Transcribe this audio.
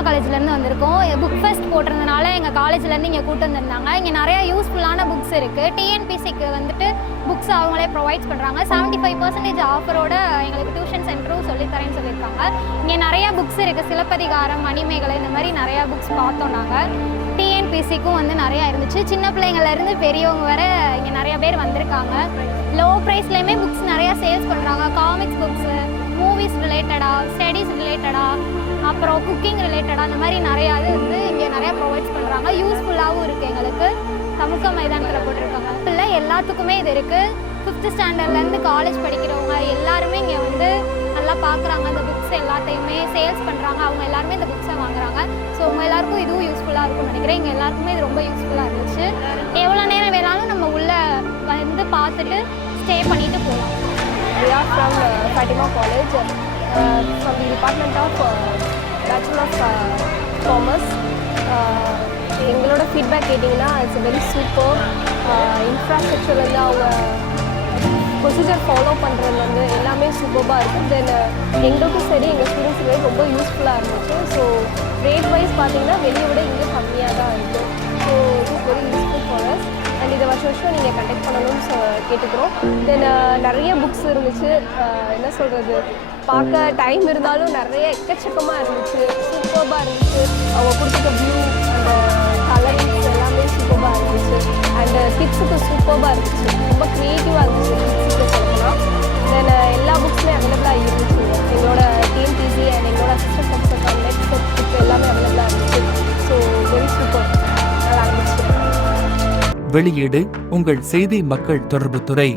அண்ணா காலேஜ்லேருந்து வந்திருக்கோம். Book fest போட்டிருந்தனால எங்கள் காலேஜ்லேருந்து இங்கே கூட்டு வந்திருந்தாங்க. இங்கே நிறையா யூஸ்ஃபுல்லான புக்ஸ் இருக்குது. டிஎன்பிசிக்கு வந்துட்டு புக்ஸ் அவங்களே ப்ரொவைட்ஸ் பண்ணுறாங்க. 75% ஆஃபரோட எங்களுக்கு டியூஷன் சென்டரும் சொல்லித்தரேன்னு சொல்லியிருக்காங்க. இங்கே நிறையா புக்ஸ் இருக்குது. சிலப்பதிகாரம், மணிமேகலை, இந்த மாதிரி நிறையா புக்ஸ் பார்த்தோம். நாங்கள் டிஎன்பிசிக்கும் வந்து நிறையா இருந்துச்சு. சின்ன பிள்ளைங்கள்லேருந்து பெரியவங்க வர இங்கே நிறையா பேர் வந்திருக்காங்க. லோ ப்ரைஸ்லேயுமே புக்ஸ் நிறையா சேல்ஸ் பண்ணுறாங்க. காமிக்ஸ் புக்ஸு, மூவிஸ் ரிலேட்டடாக, ஸ்டடீஸ் ரிலேட்டடாக, அப்புறம் குக்கிங் ரிலேட்டடாக, அந்த மாதிரி நிறையா இது வந்து இங்கே நிறையா ப்ரொவைட்ஸ் பண்ணுறாங்க. யூஸ்ஃபுல்லாகவும் இருக்குது. எங்களுக்கு சமூக மைதானத்தில் போட்டிருக்காங்க. இல்லை எல்லாத்துக்குமே இது இருக்குது. 5th ஸ்டாண்டர்ட்லேருந்து காலேஜ் படிக்கிறவங்க எல்லாருமே இங்கே வந்து நல்லா பார்க்குறாங்க. அந்த புக்ஸ் எல்லாத்தையுமே சேல்ஸ் பண்ணுறாங்க. அவங்க எல்லாருமே இந்த புக்ஸை வாங்குறாங்க. ஸோ அவங்க எல்லாருக்கும் இதுவும் யூஸ்ஃபுல்லாக இருக்கும்னு நினைக்கிறேன். இங்கே எல்லாருக்குமே இது ரொம்ப யூஸ்ஃபுல்லாக இருந்துச்சு. எவ்வளோ நேரம் வேணாலும் நம்ம உள்ளே வந்து பார்த்துட்டு ஸ்டே பண்ணிவிட்டு போகலாம். We are from Fatima College, from the Department of Bachelor of Commerce. எங்களோட ஃபீட்பேக் கேட்டிங்கன்னா இட்ஸ் வெரி சூப்பர். இன்ஃப்ராஸ்ட்ரக்சர் வந்து அவங்க ப்ரொசீஜர் ஃபாலோ பண்ணுறது வந்து எல்லாமே சூப்பராக இருக்குது. தென் எங்களுக்கும் சரி எங்கள் ஸ்டூடெண்ட்ஸுக்கு ரொம்ப யூஸ்ஃபுல்லாக இருந்துச்சு. ஸோ ரேட் வைஸ் பார்த்தீங்கன்னா வெளியே விட இங்கே கம்மியாக தான் இருக்குது. So it is very useful for us. And இதை வருஷம் நீங்கள் கண்டக்ட் பண்ணணும்னு கேட்டுக்கிறோம். தென் நிறைய புக்ஸ் இருந்துச்சு. என்ன சொல்கிறது, பார்க்க டைம் இருந்தாலும் நிறைய எக்கச்சக்கமாக இருந்துச்சு. சூப்பராக இருந்துச்சு. அவங்க கொடுத்துருக்க வியூ, அந்த கலரிங்ஸ் எல்லாமே சூப்பராக இருந்துச்சு. அண்ட் கிட்ஸுக்கு சூப்பராக இருந்துச்சு. ரொம்ப க்ரியேட்டிவாக இருந்துச்சு கிட்ஸுக்கு சொல்லலாம். தென் எல்லா புக்ஸுமே அவைலபிளாக இருந்துச்சு. எங்களோட டிஎன்பிசி அண்ட் எங்களோட அசிஸ்டன்ட் ப்ரொஃபஸர் நெக்ஸ்ட் புக் எல்லாமே அவைலபிளாக இருந்துச்சு. ஸோ வெரி சூப்பர், நல்லா இருந்துச்சு. வெளியீடு உங்கள் செய்தி மக்கள் தொடர்புத்துறை.